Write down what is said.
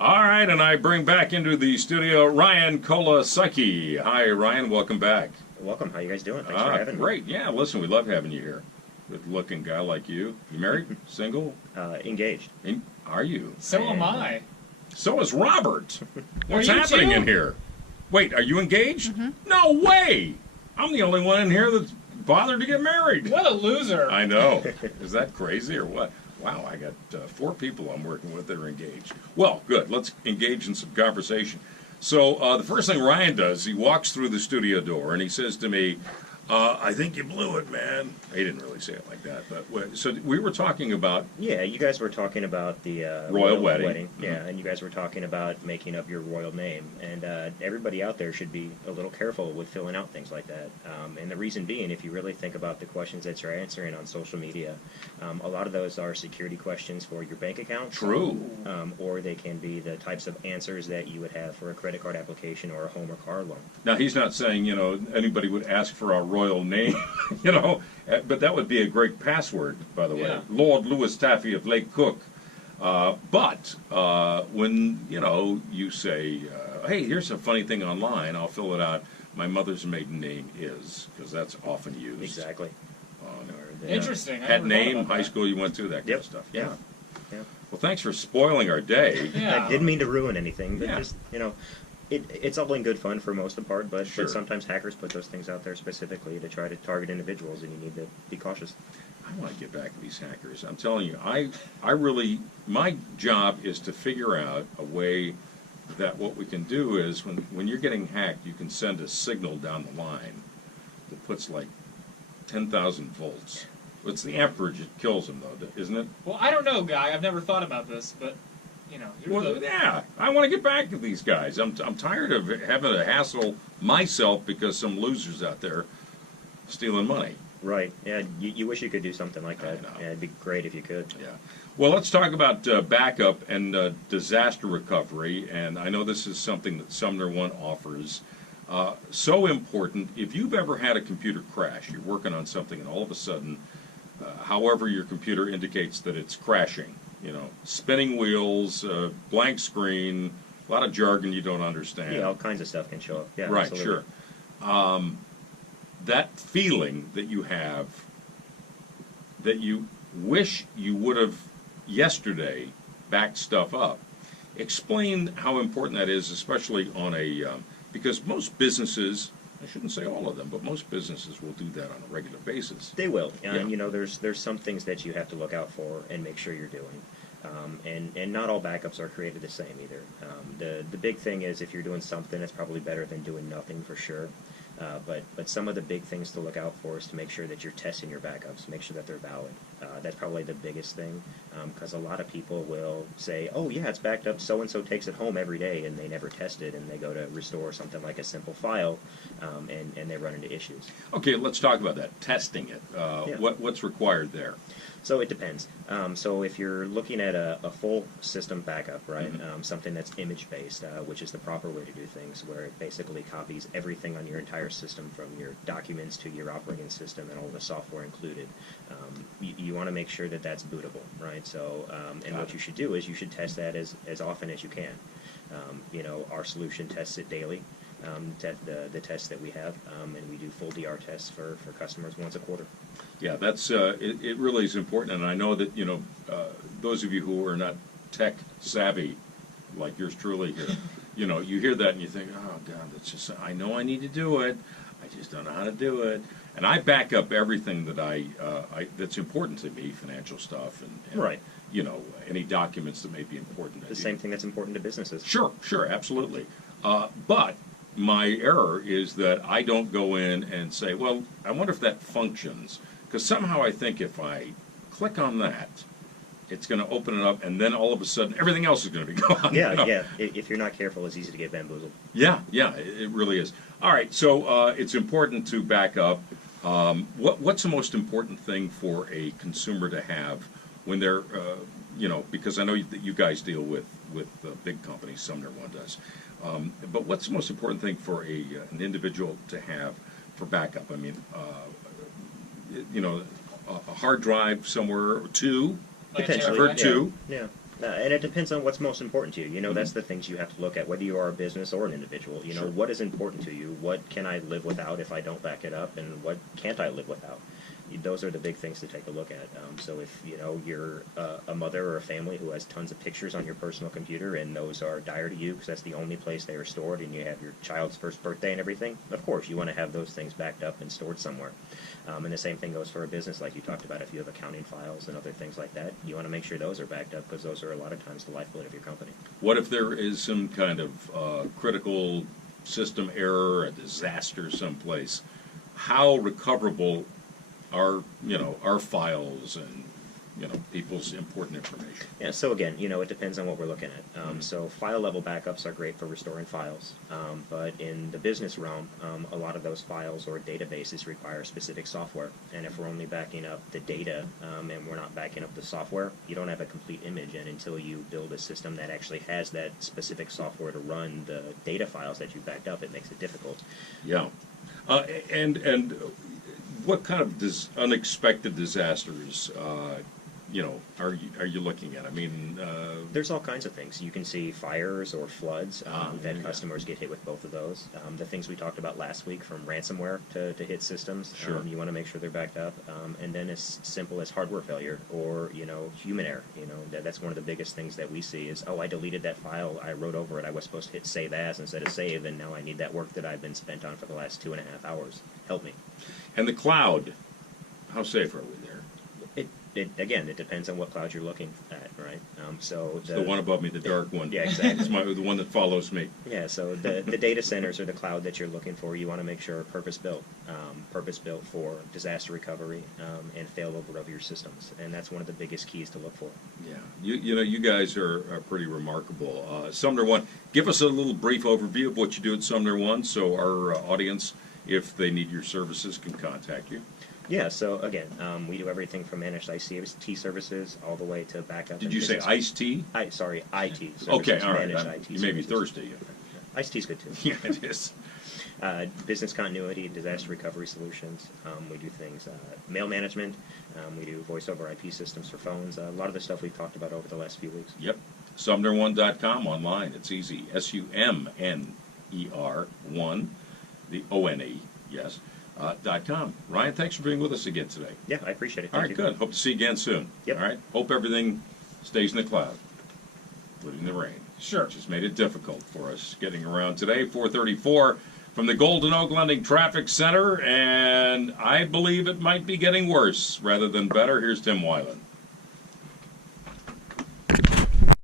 All right, and I bring back into the studio Ryan Kolasaki. Hi, Ryan. Welcome back. Welcome. How you guys doing? Thanks for having me. Great. Yeah, listen, we love having you here. Good-looking guy like you. You married? Single? Engaged. Are you? So am I. So is Robert. What's Are you happening too? in here? Wait, are you engaged? Mm-hmm. No way! I'm the only one in here that's bothered to get married. What a loser. I know. Is that crazy or what? Wow, I got 4 people I'm working with that are engaged. Well, good. Let's engage in some conversation. So the first thing Ryan does, he walks through the studio door and he says to me, I think you blew it, man. He didn't really say it like that, but so we were talking about. Yeah, you guys were talking about the royal wedding. Mm-hmm. Yeah, and you guys were talking about making up your royal name, and everybody out there should be a little careful with filling out things like that. And the reason being, if you really think about the questions that you're answering on social media, a lot of those are security questions for your bank account. True. Or they can be the types of answers that you would have for a credit card application or a home or car loan. Now he's not saying anybody would ask for our royal name, but that would be a great password, by the way. Yeah. Lord Louis Taffy of Lake Cook. But when you say, hey, here's a funny thing online, I'll fill it out. My mother's maiden name is, because that's often used. Exactly. Interesting. I Pet never thought name, about high that. school you went to, that kind of stuff. Yeah. Yeah. Well, thanks for spoiling our day. Yeah. I didn't mean to ruin anything, but Yeah. just, it's all in good fun for most of the part, but Sure. sometimes hackers put those things out there specifically to try to target individuals, and you need to be cautious. I want to get back to these hackers. I'm telling you, I really, my job is to figure out a way that what we can do is when you're getting hacked, you can send a signal down the line that puts like 10,000 volts. It's the amperage that kills them, though, isn't it? Well, I don't know, Guy. I've never thought about this, but, you're Well, the... yeah, I want to get back to these guys. I'm tired of having to hassle myself because some losers out there stealing money. Right. Yeah, you wish you could do something like that. I know. Yeah, it'd be great if you could. Yeah. Well, let's talk about backup and disaster recovery. And I know this is something that SumnerOne offers. So important. If you've ever had a computer crash, you're working on something, and all of a sudden, however your computer indicates that it's crashing, spinning wheels, blank screen, a lot of jargon you don't understand. Yeah, all kinds of stuff can show up. Yeah, Right, absolutely. sure. That feeling that you have, that you wish you would have yesterday backed stuff up. Explain how important that is, especially on because most businesses, I shouldn't say all of them, but most businesses will do that on a regular basis. They will. Yeah. And, there's some things that you have to look out for and make sure you're doing. And not all backups are created the same either. The big thing is if you're doing something, it's probably better than doing nothing for sure. But some of the big things to look out for is to make sure that you're testing your backups, make sure that they're valid. That's probably the biggest thing, because a lot of people will say, oh yeah, it's backed up, so-and-so takes it home every day, and they never test it, and they go to restore something like a simple file, and they run into issues. Okay, let's talk about that, testing it. Yeah. What's required there? So it depends. So if you're looking at a full system backup, right, something that's image-based, which is the proper way to do things, where it basically copies everything on your entire system from your documents to your operating system and all the software included, you want to make sure that that's bootable, right? So, and what you should do is you should test that as often as you can. Our solution tests it daily. The tests that we have, and we do full DR tests for customers once a quarter. Yeah, that's it really is important, and I know that those of you who are not tech savvy, like yours truly here, you hear that and you think, oh God, that's just I know I need to do it, I just don't know how to do it, and I back up everything that I that's important to me, financial stuff, and Right. Any documents that may be important. The same thing that's important to businesses. Sure, absolutely, but. My error is that I don't go in and say, well, I wonder if that functions. Because somehow I think if I click on that, it's going to open it up, and then all of a sudden everything else is going to be gone. Yeah. If you're not careful, it's easy to get bamboozled. Yeah, it really is. All right, so it's important to back up. What's the most important thing for a consumer to have when they're, because I know that you guys deal with big companies, SumnerOne does. But what's the most important thing for an individual to have for backup? I mean, a hard drive somewhere, or two. Potentially. I've heard two. Yeah. And it depends on what's most important to you. You know, that's the things you have to look at, whether you are a business or an individual. You know, Sure. what is important to you? What can I live without if I don't back it up? And what can't I live without? Those are the big things to take a look at. So if, you know, you're a mother or a family who has tons of pictures on your personal computer and those are dire to you because that's the only place they are stored and you have your child's first birthday and everything, of course, you want to have those things backed up and stored somewhere. And the same thing goes for a business like you talked about. If you have accounting files and other things like that, you want to make sure those are backed up because those are a lot of times the lifeblood of your company. What if there is some kind of critical system error, a disaster someplace? How recoverable are, you know, our files and, you know, people's important information? Yeah, so again, you know, it depends on what we're looking at. So file level backups are great for restoring files, but in the business realm, a lot of those files or databases require specific software. And if we're only backing up the data and we're not backing up the software, you don't have a complete image. And until you build a system that actually has that specific software to run the data files that you backed up, it makes it difficult. Yeah. And what kind of unexpected disasters, you know, are you looking at? I mean, There's all kinds of things. You can see fires or floods that yeah. customers get hit with both of those. The things we talked about last week, from ransomware to hit systems, Sure. You want to make sure they're backed up. And then as simple as hardware failure or, you know, human error. You know, that's one of the biggest things that we see is, oh, I deleted that file, I wrote over it, I was supposed to hit save as instead of save, and now I need that work that I've been spent on for the last 2.5 hours. Help me. and the cloud, how safe are we there? Again, it depends on what cloud you're looking at, right? So It's the one above me, the dark one. Yeah, exactly. It's the one that follows me. Yeah, so the data centers or the cloud that you're looking for, you want to make sure are purpose-built for disaster recovery and failover of your systems. And that's one of the biggest keys to look for. Yeah, you know, you guys are pretty remarkable. SumnerOne, give us a little brief overview of what you do at SumnerOne so our audience, if they need your services, can contact you. Yeah, so again, we do everything from managed ICT services all the way to backup. Did you say iced tea? Sorry, IT services. Okay, all right. Managed IT You made me services. thirsty. Iced tea's good too. Yeah, it is. Business continuity, disaster recovery solutions. We do things, mail management. We do voice over IP systems for phones. A lot of the stuff we've talked about over the last few weeks. Yep. SumnerOne.com online. It's easy. SUMNER 1, the ONE, yes, .com. Ryan, thanks for being with us again today. Yeah, I appreciate it. All Thank right, you. good. Hope to see you again soon. Yep. All right. Hope everything stays in the cloud, including the rain. Sure. Just made it difficult for us getting around today. 4:34 from the Golden Oak Lending Traffic Center, and I believe it might be getting worse rather than better. Here's Tim Weiland.